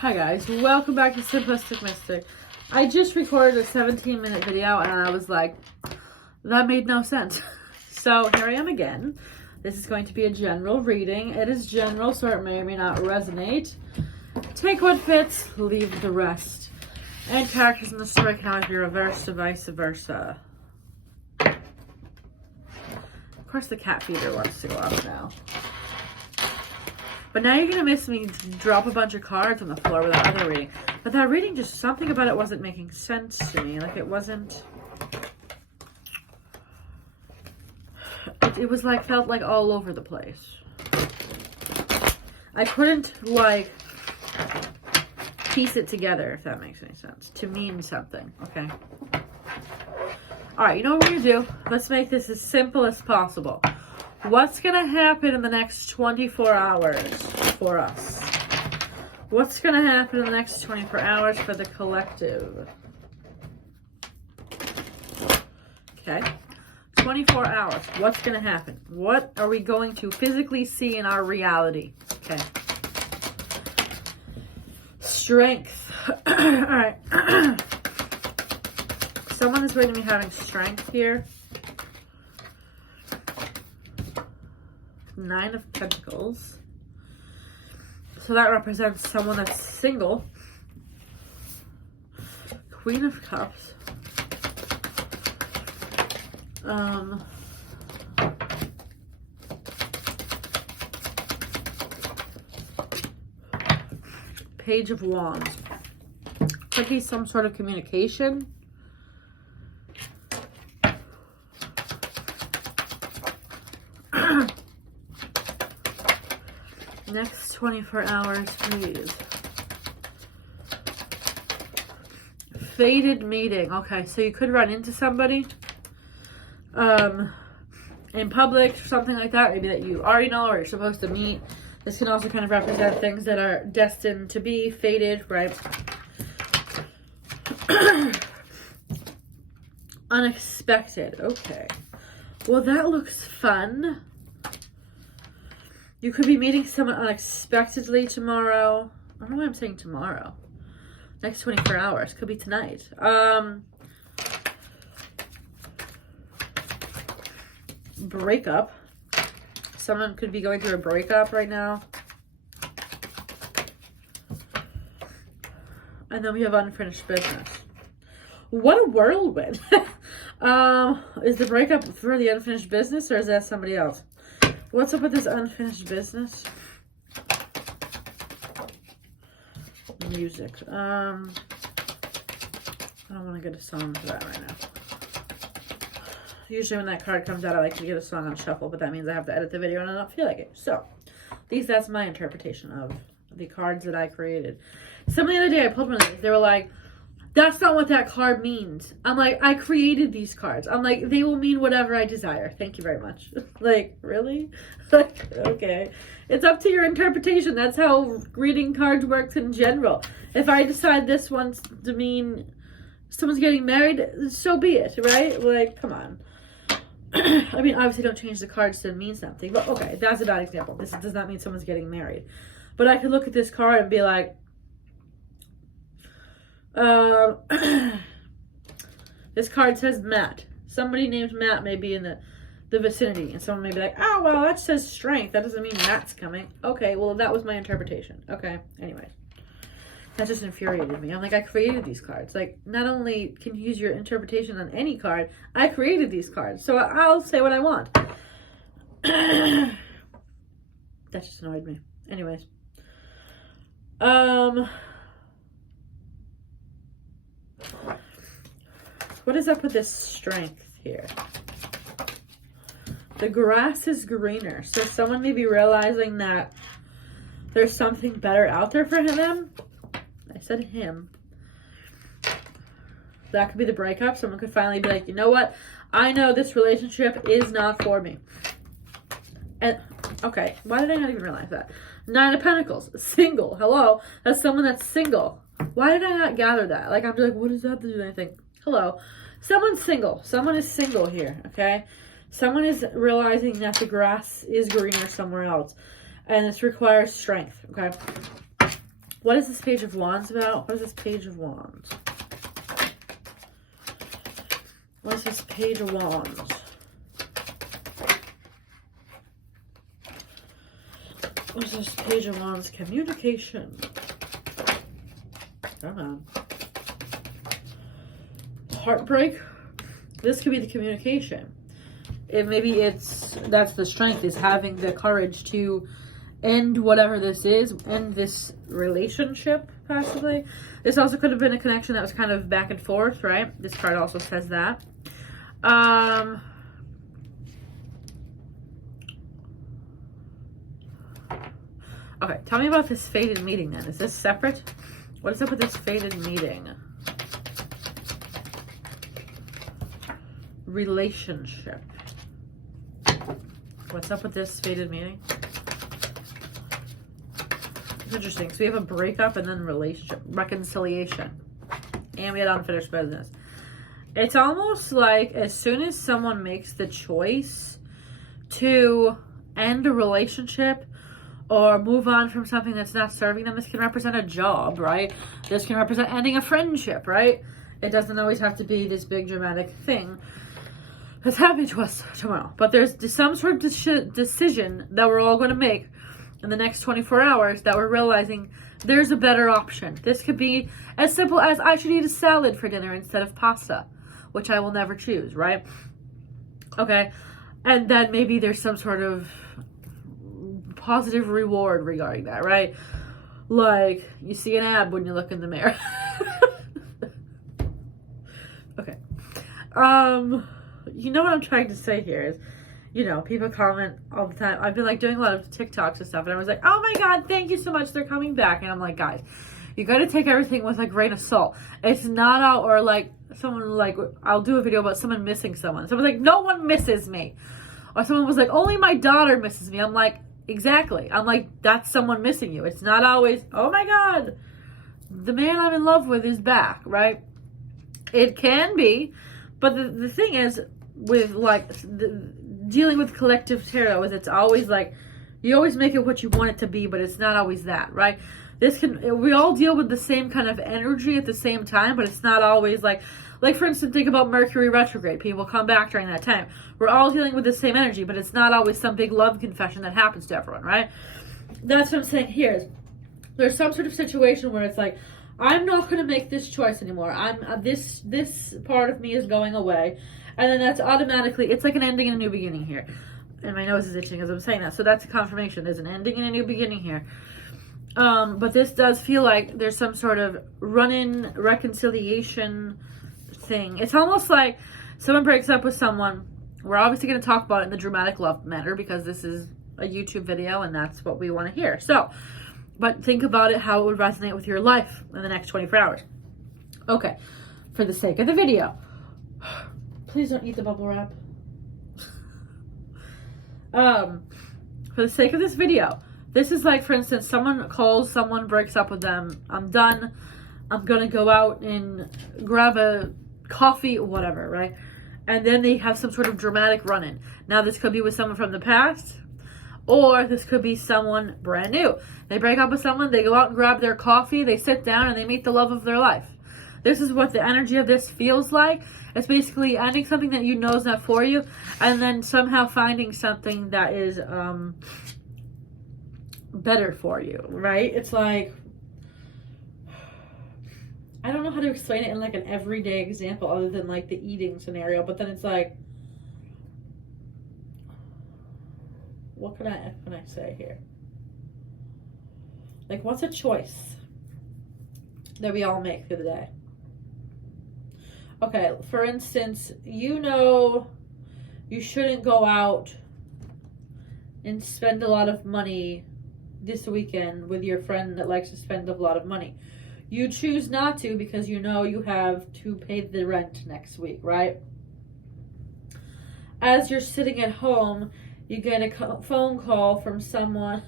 Hi guys, welcome back to Simplistic Mystic. I just recorded a 17-minute video and I was like, that made no sense. So here I am again. This is going to be a general reading. It is general, so it may or may not resonate. Take what fits, leave the rest. And characters in the story can either be reversed or vice versa. Of course the cat feeder wants to go up now. But now you're going to miss me drop a bunch of cards on the floor with that other reading. But that reading, just something about it wasn't making sense to me. Like, it wasn't... It was like, felt like all over the place. I couldn't, like, piece it together, if that makes any sense. To mean something, okay? Alright, you know what we're going to do? Let's make this as simple as possible. What's going to happen in the next 24 hours for us? What's going to happen in the next 24 hours for the collective? Okay. 24 hours. What's going to happen? What are we going to physically see in our reality? Okay. Strength. Alright. Someone is going to be having strength here. 9 of Pentacles. So that represents someone that's single. Queen of Cups. Page of Wands. Could be some sort of communication. Next 24 hours, please. Fated meeting. Okay, so you could run into somebody in public, something like that. Maybe that you already know or you're supposed to meet. This can also kind of represent things that are destined to be fated, right? Unexpected. Okay. Well, that looks fun. You could be meeting someone unexpectedly tomorrow. I don't know why I'm saying tomorrow. Next 24 hours. Could be tonight. Breakup. Someone could be going through a breakup right now. And then we have unfinished business. What a whirlwind. Is the breakup for the unfinished business or is that somebody else? What's up with this unfinished business? Music. I don't want to get a song for that right now. Usually when that card comes out, I like to get a song on shuffle, but that means I have to edit the video and I don't feel like it. So, at least that's my interpretation of the cards that I created. Somebody the other day, I pulled one of these. They were like, that's not what that card means. I'm like, I created these cards. I'm like, they will mean whatever I desire. Thank you very much. Like, really? Like, okay. It's up to your interpretation. That's how reading cards works in general. If I decide this one's to mean someone's getting married, so be it, right? Like, come on. I mean, obviously don't change the cards to mean something. But, okay, that's a bad example. This does not mean someone's getting married. But I could look at this card and be like, this card says Matt. Somebody named Matt may be in the vicinity. And someone may be like, oh, well, that says strength. That doesn't mean Matt's coming. Okay, well, that was my interpretation. Okay, anyways. That just infuriated me. I'm like, I created these cards. Like, not only can you use your interpretation on any card, I created these cards. So I'll say what I want. That just annoyed me. Anyways. What is up with this strength here? The grass is greener. So someone may be realizing that there's something better out there for them. I said him. That could be the breakup. Someone could finally be like, you know what? I know this relationship is not for me. And, okay, why did I not even realize that? 9 of Pentacles. Single. Hello. That's someone that's single. Why did I not gather that? Like, I'm like, what does that have to do with anything? Hello. Someone's single. Someone is single here, okay? Someone is realizing that the grass is greener somewhere else. And this requires strength, okay? What is this Page of Wands about? What is this Page of Wands? What is this Page of Wands? What is this Page of Wands? Communication. Come on. Heartbreak. This could be the communication. That's the strength, is having the courage to end whatever this is, end this relationship, possibly. This also could have been a connection that was kind of back and forth, right? This card also says that. Okay, tell me about this fated meeting then. Is this separate? What is up with this fated meeting? Relationship. What's up with this fated meeting? It's interesting. So we have a breakup and then relationship, reconciliation. And we had unfinished business. It's almost like as soon as someone makes the choice to end a relationship or move on from something that's not serving them, this can represent a job, right? This can represent ending a friendship, right? It doesn't always have to be this big dramatic thing that's happening to us tomorrow. But there's some sort of decision that we're all going to make in the next 24 hours that we're realizing there's a better option. This could be as simple as I should eat a salad for dinner instead of pasta, which I will never choose, right? Okay. And then maybe there's some sort of positive reward regarding that, right? Like you see an ab when you look in the mirror. Okay. You know what I'm trying to say here is, you know, people comment all the time. I've been like doing a lot of TikToks and stuff, and I was like, oh my God, thank you so much. They're coming back. And I'm like, guys, you got to take everything with a grain of salt. It's not out, or like someone like, I'll do a video about someone missing someone. Someone's like, no one misses me. Or someone was like, only my daughter misses me. I'm like, exactly. I'm like, that's someone missing you. It's not always, oh my God, the man I'm in love with is back, right? It can be. But the thing is, with like dealing with collective tarot, is it's always like, you always make it what you want it to be, but it's not always that, right? We all deal with the same kind of energy at the same time, but it's not always like for instance, think about Mercury retrograde. People come back during that time. We're all dealing with the same energy, but it's not always some big love confession that happens to everyone, right? That's what I'm saying here is there's some sort of situation where it's like, I'm not going to make this choice anymore. This part of me is going away. And then that's automatically, it's like an ending and a new beginning here. And my nose is itching as I'm saying that. So that's a confirmation. There's an ending and a new beginning here. But this does feel like there's some sort of run-in reconciliation thing. It's almost like someone breaks up with someone. We're obviously going to talk about it in the dramatic love manner because this is a YouTube video and that's what we want to hear. So, but think about it, how it would resonate with your life in the next 24 hours. Okay, for the sake of the video, please don't eat the bubble wrap. For the sake of this video, this is like, for instance, someone calls, someone breaks up with them. I'm done. I'm going to go out and grab a coffee, whatever, right? And then they have some sort of dramatic run-in. Now, this could be with someone from the past, or this could be someone brand new. They break up with someone, they go out and grab their coffee, they sit down, and they meet the love of their life. This is what the energy of this feels like. It's basically ending something that you know is not for you, and then somehow finding something that is better for you, right? It's like, I don't know how to explain it in like an everyday example other than like the eating scenario, but then it's like, what can I say here? Like, what's a choice that we all make through the day? Okay, for instance, you know you shouldn't go out and spend a lot of money this weekend with your friend that likes to spend a lot of money. You choose not to because you know you have to pay the rent next week, right? As you're sitting at home, you get a phone call from someone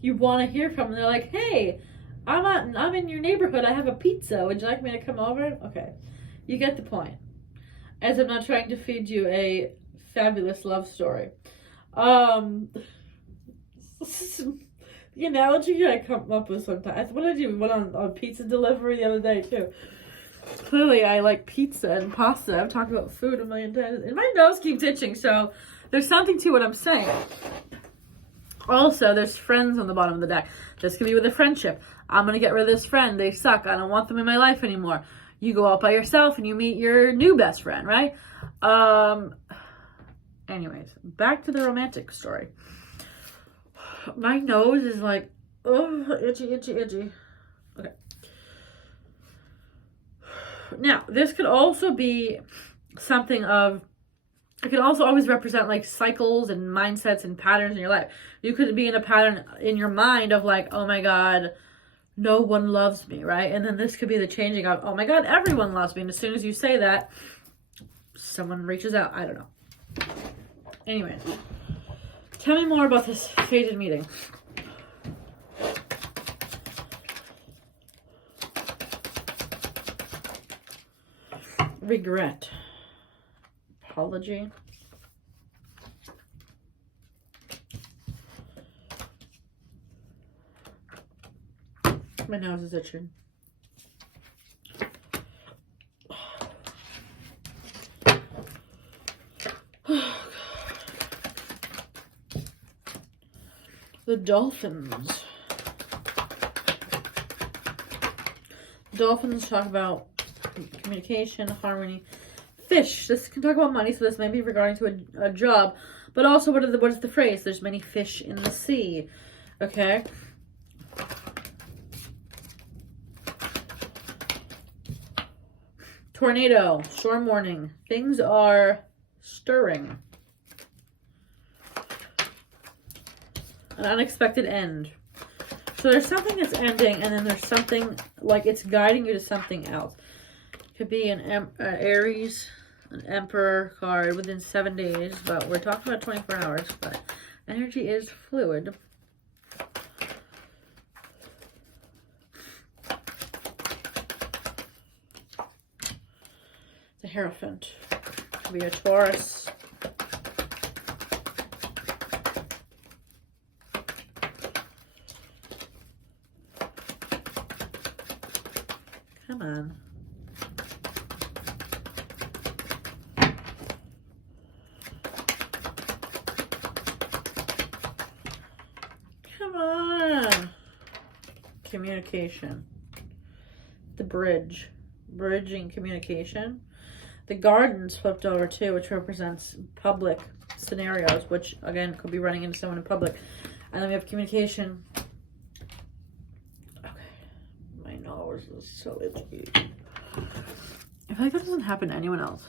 you want to hear from, and they're like, hey, I'm in your neighborhood. I have a pizza. Would you like me to come over? Okay. You get the point. As I'm not trying to feed you a fabulous love story. This the analogy I come up with sometimes. What did I do? We went on pizza delivery the other day, too. Clearly, I like pizza and pasta. I've talked about food a million times. And my nose keeps itching, so there's something to what I'm saying. Also, there's friends on the bottom of the deck. This could be with a friendship. I'm going to get rid of this friend. They suck. I don't want them in my life anymore. You go out by yourself and you meet your new best friend, right? Anyways, back to the romantic story. My nose is like, oh, itchy, itchy, itchy. Okay. Now, this could also be something of, it could also always represent like cycles and mindsets and patterns in your life. You could be in a pattern in your mind of like, oh my God, no one loves me, right? And then this could be the changing of, oh my God, everyone loves me. And as soon as you say that, someone reaches out. I don't know. Anyways, tell me more about this fated meeting. Regret. Apology. My nose is itching. The dolphins. Dolphins talk about communication, harmony. Fish. This can talk about money, so this may be regarding to a job. But also, what is the phrase? There's many fish in the sea. Okay? Tornado. Storm warning. Things are stirring. An unexpected end. So there's something that's ending, and then there's something, like it's guiding you to something else. Could be an Aries, an Emperor card within 7 days, but we're talking about 24 hours, but energy is fluid. The Hierophant. Could be a Taurus. Come on. Come on. Communication. The bridge. Bridging communication. The Garden's flipped over too, which represents public scenarios, which again could be running into someone in public. And then we have communication. Okay. My nose is so itchy. I feel like that doesn't happen to anyone else.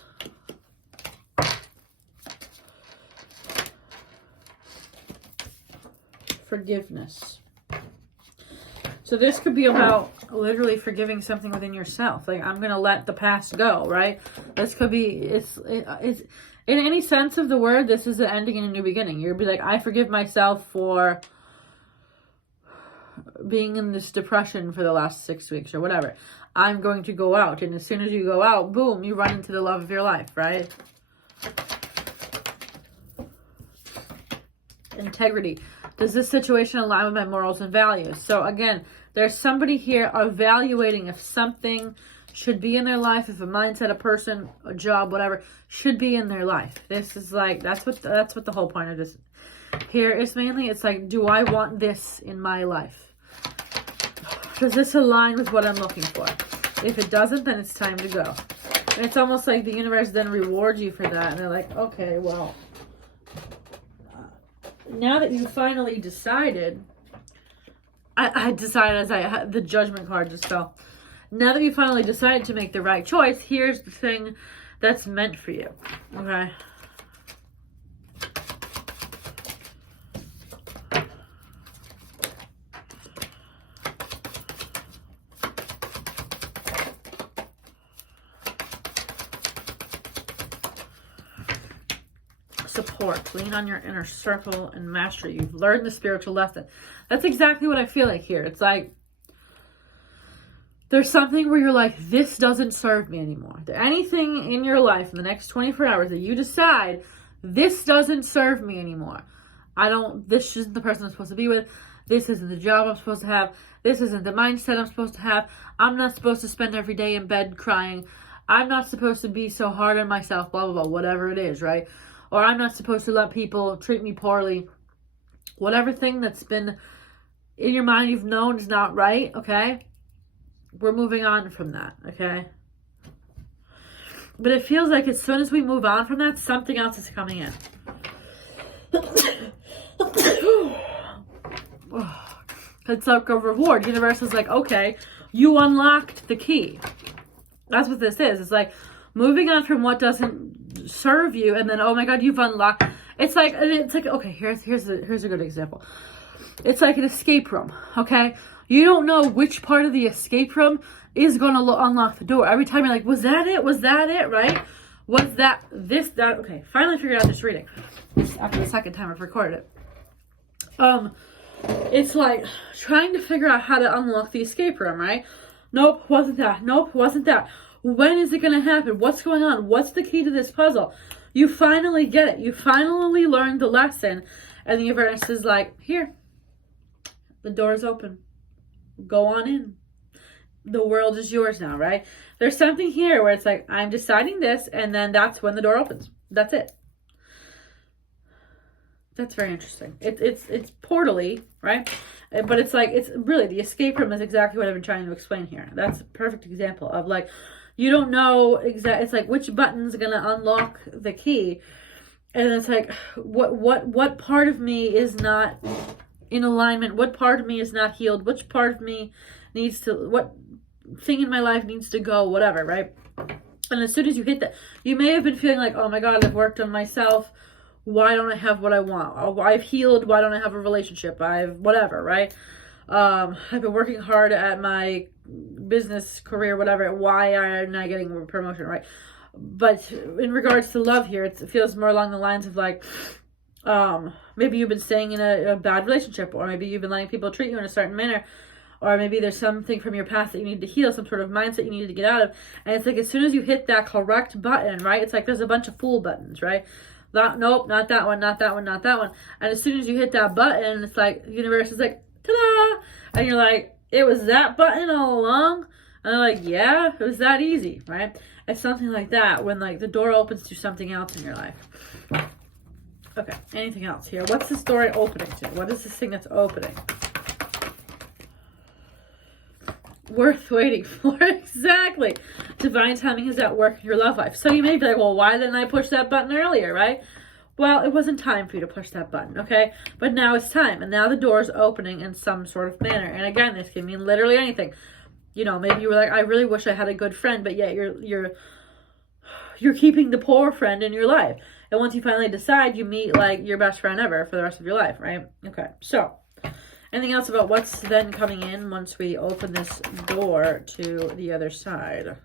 Forgiveness. So this could be about literally forgiving something within yourself. Like, I'm going to let the past go, right? This could be, it's in any sense of the word, this is the ending and a new beginning. You'll be like, I forgive myself for being in this depression for the last 6 weeks or whatever. I'm going to go out. And as soon as you go out, boom, you run into the love of your life, right? Integrity. Does this situation align with my morals and values? So again, there's somebody here evaluating if something should be in their life, if a mindset, a person, a job, whatever, should be in their life. This is like, that's what the whole point of this here is mainly. It's like, do I want this in my life? Does this align with what I'm looking for? If it doesn't, then it's time to go. And it's almost like the universe then rewards you for that. And they're like, okay, well, now that you finally decided, I decided as the judgment card just fell. Now that you finally decided to make the right choice, here's the thing that's meant for you. Okay. Support. Lean on your inner circle and master. You've learned the spiritual lesson. That's exactly what I feel like here. It's like there's something where you're like, this doesn't serve me anymore. Anything in your life in the next 24 hours that you decide, this doesn't serve me anymore. This isn't the person I'm supposed to be with. This isn't the job I'm supposed to have. This isn't the mindset I'm supposed to have. I'm not supposed to spend every day in bed crying. I'm not supposed to be so hard on myself, blah, blah, blah, whatever it is, right? Or I'm not supposed to let people treat me poorly. Whatever thing that's been in your mind you've known is not right, okay? We're moving on from that, okay? But it feels like as soon as we move on from that, something else is coming in. It's like a reward. Universe is like, okay, you unlocked the key. That's what this is. It's like moving on from what doesn't serve you, and then, oh my God, you've unlocked. It's like okay, here's a good example. It's like an escape room, okay? You don't know which part of the escape room is going to unlock the door. Every time you're like, was that it? Was that it, right? Was that, okay, finally figured out this reading. After the second time I've recorded it. It's like trying to figure out how to unlock the escape room, right? Nope, wasn't that. Nope, wasn't that. When is it going to happen? What's going on? What's the key to this puzzle? You finally get it. You finally learned the lesson. And the universe is like, here, the door is open. Go on in. The world is yours now, right? There's something here where it's like, I'm deciding this, and then that's when the door opens. That's it. That's very interesting. It's portally, right? But it's like, it's really, the escape room is exactly what I've been trying to explain here. That's a perfect example of like, you don't know exactly, it's like, which button's going to unlock the key. And it's like, what part of me is not in alignment? What part of me is not healed? Which part of me needs to, what thing in my life needs to go, whatever, right? And as soon as you hit that, you may have been feeling like, oh my God, I've worked on myself. Why don't I have what I want? I've healed. Why don't I have a relationship? Whatever, right? I've been working hard at my business career, whatever. Why am I getting a promotion, right? But in regards to love here, it feels more along the lines of like, maybe you've been staying in a bad relationship, or maybe you've been letting people treat you in a certain manner, or maybe there's something from your past that you need to heal, some sort of mindset you need to get out of. And it's like, as soon as you hit that correct button, right? It's like there's a bunch of fool buttons, right? Nope, not that one, not that one, not that one. And as soon as you hit that button, it's like, the universe is like, ta-da! And you're like, it was that button all along? And they're like, yeah, it was that easy, right? It's something like that when like the door opens to something else in your life. Okay, anything else here? What's the story opening to? What is this thing that's opening? Worth waiting for. Exactly. Divine timing is at work in your love life. So you may be like, well, why didn't I push that button earlier, right? Well, it wasn't time for you to push that button, okay? But now it's time. And now the door is opening in some sort of manner. And again, this can mean literally anything. You know, maybe you were like, I really wish I had a good friend, but yet you're keeping the poor friend in your life. And once you finally decide, you meet like your best friend ever for the rest of your life, right? Okay, so anything else about what's then coming in once we open this door to the other side of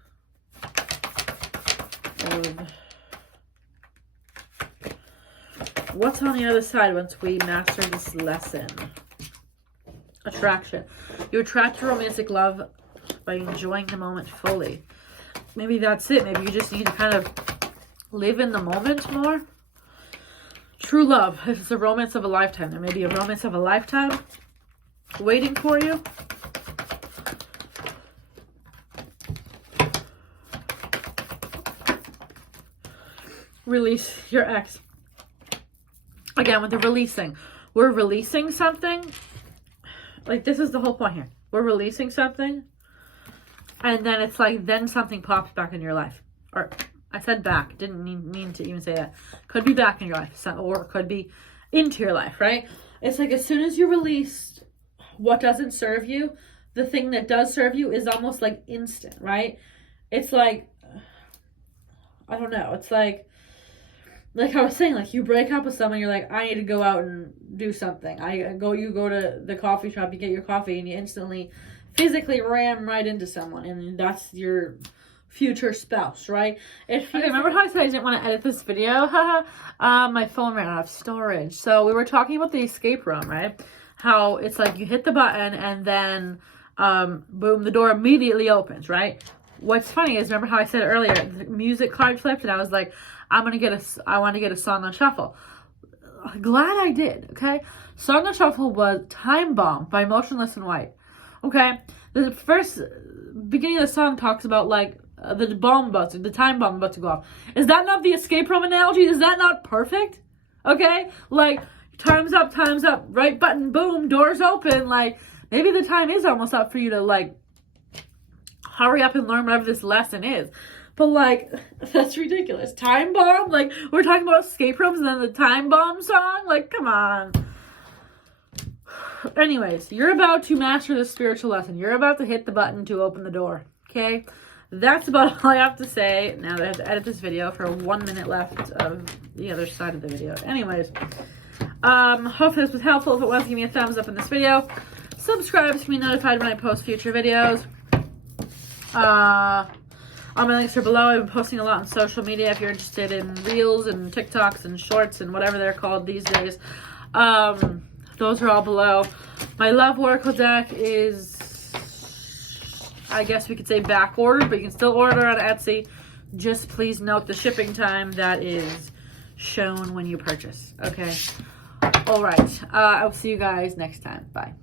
what's on the other side once we master this lesson? Attraction. You attract romantic love by enjoying the moment fully. Maybe that's it. Maybe you just need to kind of live in the moment more. True love. If it's a romance of a lifetime, there may be a romance of a lifetime waiting for you. Release your ex. Again, with the releasing. We're releasing something. Like, this is the whole point here. We're releasing something. And then it's like, then something pops back in your life. Or, I said back. Didn't mean to even say that. Could be back in your life. Or it could be into your life, right? It's like, as soon as you release what doesn't serve you, the thing that does serve you is almost like instant, right? It's like, I don't know. It's like I was saying, like, you break up with someone, you're like, I need to go out and do something. You go to the coffee shop, you get your coffee, and you instantly physically ram right into someone, and that's your future spouse, right? Okay, remember how I said I didn't want to edit this video? My phone ran out of storage. So we were talking about the escape room, right? How it's like you hit the button and then boom, the door immediately opens, right? What's funny is, remember how I said earlier, the music card flipped and I was like, I want to get a song on shuffle. glad I did, okay? Song on Shuffle was Time Bomb by Motionless in White, okay? The first beginning of the song talks about, like, the time bomb about to go off. Is that not the escape room analogy? Is that not perfect? Okay? Like, time's up, right button, boom, doors open. Like, maybe the time is almost up for you to, like, hurry up and learn whatever this lesson is. But, like, that's ridiculous. Time bomb? Like, we're talking about escape rooms and then the time bomb song? Like, come on. Anyways, you're about to master this spiritual lesson. You're about to hit the button to open the door. Okay? That's about all I have to say. Now that I have to edit this video for 1 minute left of the other side of the video. Anyways, hopefully this was helpful. If it was, give me a thumbs up in this video. Subscribe to be notified when I post future videos. All my links are below. I've been posting a lot on social media if you're interested in Reels and TikToks and Shorts and whatever they're called these days. Those are all below. My Love Oracle deck is, I guess we could say, back ordered, but you can still order on Etsy. Just please note the shipping time that is shown when you purchase. Okay. All right. I'll see you guys next time. Bye.